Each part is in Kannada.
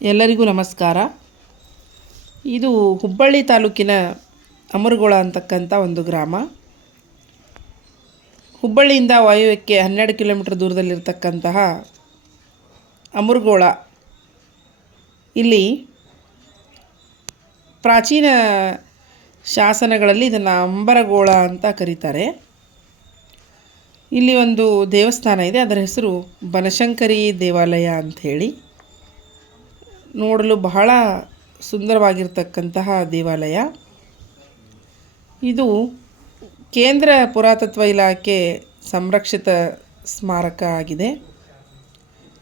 ಎಲ್ಲರಿಗೂ ನಮಸ್ಕಾರ. ಇದು ಹುಬ್ಬಳ್ಳಿ ತಾಲೂಕಿನ ಅಮರಗೋಳ ಅಂತಕ್ಕಂಥ ಒಂದು ಗ್ರಾಮ. ಹುಬ್ಬಳ್ಳಿಯಿಂದ ವಾಯುವ್ಯಕ್ಕೆ 12 ಕಿಲೋಮೀಟರ್ ದೂರದಲ್ಲಿರ್ತಕ್ಕಂತಹ ಅಮರಗೋಳ. ಇಲ್ಲಿ ಪ್ರಾಚೀನ ಶಾಸನಗಳಲ್ಲಿ ಇದನ್ನು ಅಂಬರಗೋಳ ಅಂತ ಕರೀತಾರೆ. ಇಲ್ಲಿ ಒಂದು ದೇವಸ್ಥಾನ ಇದೆ, ಅದರ ಹೆಸರು ಬನಶಂಕರಿ ದೇವಾಲಯ ಅಂಥೇಳಿ. ನೋಡಲು ಬಹಳ ಸುಂದರವಾಗಿರ್ತಕ್ಕಂತಹ ದೇವಾಲಯ. ಇದು ಕೇಂದ್ರ ಪುರಾತತ್ವ ಇಲಾಖೆ ಸಂರಕ್ಷಿತ ಸ್ಮಾರಕ ಆಗಿದೆ.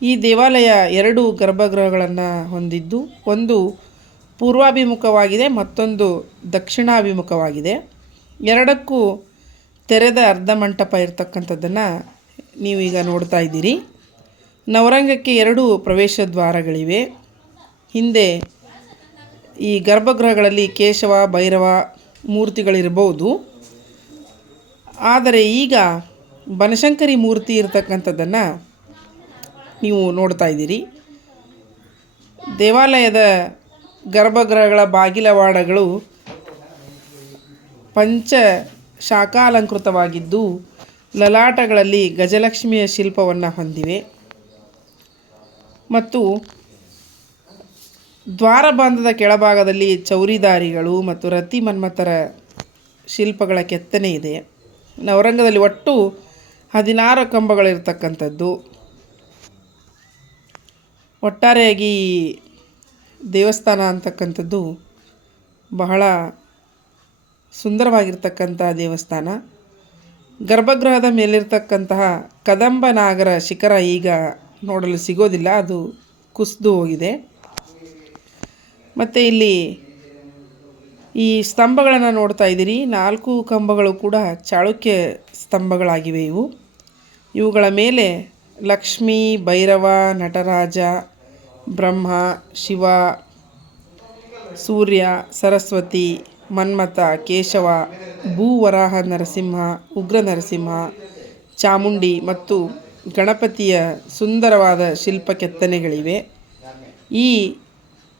ಈ ದೇವಾಲಯ 2 ಗರ್ಭಗೃಹಗಳನ್ನು ಹೊಂದಿದ್ದು, ಒಂದು ಪೂರ್ವಾಭಿಮುಖವಾಗಿದೆ, ಮತ್ತೊಂದು ದಕ್ಷಿಣಾಭಿಮುಖವಾಗಿದೆ. ಎರಡಕ್ಕೂ ತೆರೆದ ಅರ್ಧ ಮಂಟಪ ಇರತಕ್ಕಂಥದ್ದನ್ನು ನೀವೀಗ ನೋಡ್ತಾ ಇದ್ದೀರಿ. ನವರಂಗಕ್ಕೆ 2 ಪ್ರವೇಶ ದ್ವಾರಗಳಿವೆ. ಹಿಂದೆ ಈ ಗರ್ಭಗೃಹಗಳಲ್ಲಿ ಕೇಶವ ಭೈರವ ಮೂರ್ತಿಗಳಿರ್ಬೋದು, ಆದರೆ ಈಗ ಬನಶಂಕರಿ ಮೂರ್ತಿ ಇರತಕ್ಕಂಥದ್ದನ್ನು ನೀವು ನೋಡ್ತಾ ಇದ್ದೀರಿ. ದೇವಾಲಯದ ಗರ್ಭಗೃಹಗಳ ಬಾಗಿಲವಾಡಗಳು ಪಂಚ ಶಾಖಾಲಂಕೃತವಾಗಿದ್ದು, ಲಲಾಟಗಳಲ್ಲಿ ಗಜಲಕ್ಷ್ಮಿಯ ಶಿಲ್ಪವನ್ನು ಹೊಂದಿವೆ ಮತ್ತು ದ್ವಾರಬಂಧದ ಕೆಳಭಾಗದಲ್ಲಿ ಚೌರಿದಾರಿಗಳು ಮತ್ತು ರತಿ ಮನ್ಮಥರ ಶಿಲ್ಪಗಳ ಕೆತ್ತನೆ ಇದೆ. ನವರಂಗದಲ್ಲಿ ಒಟ್ಟು 16 ಕಂಬಗಳಿರ್ತಕ್ಕಂಥದ್ದು. ಒಟ್ಟಾರೆಯಾಗಿ ದೇವಸ್ಥಾನ ಅಂತಕ್ಕಂಥದ್ದು ಬಹಳ ಸುಂದರವಾಗಿರ್ತಕ್ಕಂಥ ದೇವಸ್ಥಾನ. ಗರ್ಭಗೃಹದ ಮೇಲಿರ್ತಕ್ಕಂತಹ ಕದಂಬನಾಗರ ಶಿಖರ ಈಗ ನೋಡಲು ಸಿಗೋದಿಲ್ಲ, ಅದು ಕುಸಿದು ಹೋಗಿದೆ. ಮತ್ತು ಇಲ್ಲಿ ಈ ಸ್ತಂಭಗಳನ್ನು ನೋಡ್ತಾ ಇದ್ದೀರಿ. 4 ಕಂಬಗಳು ಕೂಡ ಚಾಳುಕ್ಯ ಸ್ತಂಭಗಳಾಗಿವೆ. ಇವುಗಳ ಮೇಲೆ ಲಕ್ಷ್ಮೀ, ಭೈರವ, ನಟರಾಜ, ಬ್ರಹ್ಮ, ಶಿವ, ಸೂರ್ಯ, ಸರಸ್ವತಿ, ಮನ್ಮಥ, ಕೇಶವ, ಭೂವರಾಹ ನರಸಿಂಹ, ಉಗ್ರ ನರಸಿಂಹ, ಚಾಮುಂಡಿ ಮತ್ತು ಗಣಪತಿಯ ಸುಂದರವಾದ ಶಿಲ್ಪ ಕೆತ್ತನೆಗಳಿವೆ. ಈ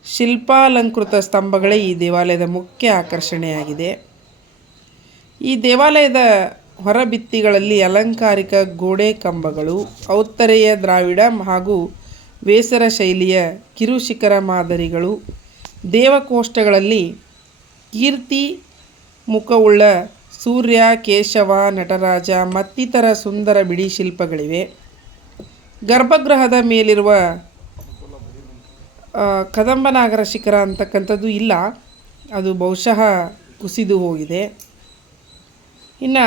ಶಿಲ್ಪಾಲಂಕೃತ ಸ್ತಂಭಗಳೇ ಈ ದೇವಾಲಯದ ಮುಖ್ಯ ಆಕರ್ಷಣೆಯಾಗಿದೆ. ಈ ದೇವಾಲಯದ ಹೊರಭಿತ್ತಿಗಳಲ್ಲಿ ಅಲಂಕಾರಿಕ ಗೋಡೆ ಕಂಬಗಳು, ಔತ್ತರೆಯ ದ್ರಾವಿಡ ಹಾಗೂ ವೇಸರ ಶೈಲಿಯ ಕಿರುಶಿಖರ ಮಾದರಿಗಳು, ದೇವಕೋಷ್ಠಗಳಲ್ಲಿ ಕೀರ್ತಿ ಮುಖವುಳ್ಳ ಸೂರ್ಯ, ಕೇಶವ, ನಟರಾಜ ಮತ್ತಿತರ ಸುಂದರ ಬಿಡಿ ಶಿಲ್ಪಗಳಿವೆ. ಗರ್ಭಗೃಹದ ಮೇಲಿರುವ ಕದಂಬನಾಗರ ಶಿಖರ ಅಂತಕ್ಕಂಥದ್ದು ಇಲ್ಲ, ಅದು ಬಹುಶಃ ಕುಸಿದು ಹೋಗಿದೆ. ಇನ್ನು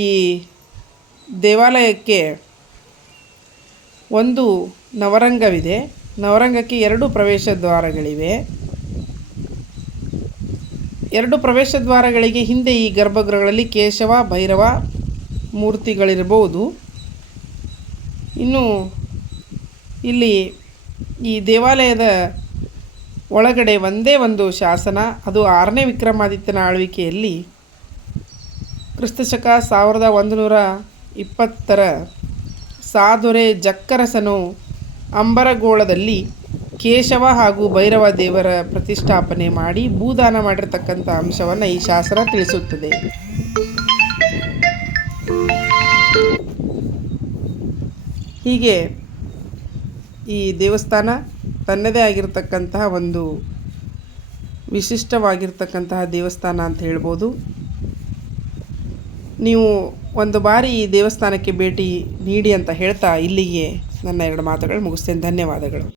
ಈ ದೇವಾಲಯಕ್ಕೆ ಒಂದು ನವರಂಗವಿದೆ. ನವರಂಗಕ್ಕೆ 2 ಪ್ರವೇಶ ದ್ವಾರಗಳಿವೆ. 2 ಪ್ರವೇಶ ದ್ವಾರಗಳಿಗೆ ಹಿಂದೆ ಈ ಗರ್ಭಗೃಹಗಳಲ್ಲಿ ಕೇಶವ ಭೈರವ ಮೂರ್ತಿಗಳಿರಬಹುದು. ಇನ್ನು ಇಲ್ಲಿ ಈ ದೇವಾಲಯದ ಒಳಗಡೆ ಒಂದೇ ಒಂದು ಶಾಸನ, ಅದು 6ನೇ ವಿಕ್ರಮಾದಿತ್ಯನ ಆಳ್ವಿಕೆಯಲ್ಲಿ ಕ್ರಿಸ್ತಶಕ 1120ರ ಸಾದೊರೆ ಜಕ್ಕರಸನು ಅಂಬರಗೋಳದಲ್ಲಿ ಕೇಶವ ಹಾಗೂ ಭೈರವ ದೇವರ ಪ್ರತಿಷ್ಠಾಪನೆ ಮಾಡಿ ಭೂದಾನ ಮಾಡಿರ್ತಕ್ಕಂಥ ಅಂಶವನ್ನು ಈ ಶಾಸನ ತಿಳಿಸುತ್ತದೆ. ಹೀಗೆ ಈ ದೇವಸ್ಥಾನ ತನ್ನದೇ ಆಗಿರತಕ್ಕಂತಹ ಒಂದು ವಿಶಿಷ್ಟವಾಗಿರ್ತಕ್ಕಂತಹ ದೇವಸ್ಥಾನ ಅಂತ ಹೇಳ್ಬೋದು. ನೀವು ಒಂದು ಬಾರಿ ಈ ದೇವಸ್ಥಾನಕ್ಕೆ ಭೇಟಿ ನೀಡಿ ಅಂತ ಹೇಳ್ತಾ ಇಲ್ಲಿಗೆ ನನ್ನ 2 ಮಾತುಗಳು ಮುಗಿಸ್ತೇನೆ. ಧನ್ಯವಾದಗಳು.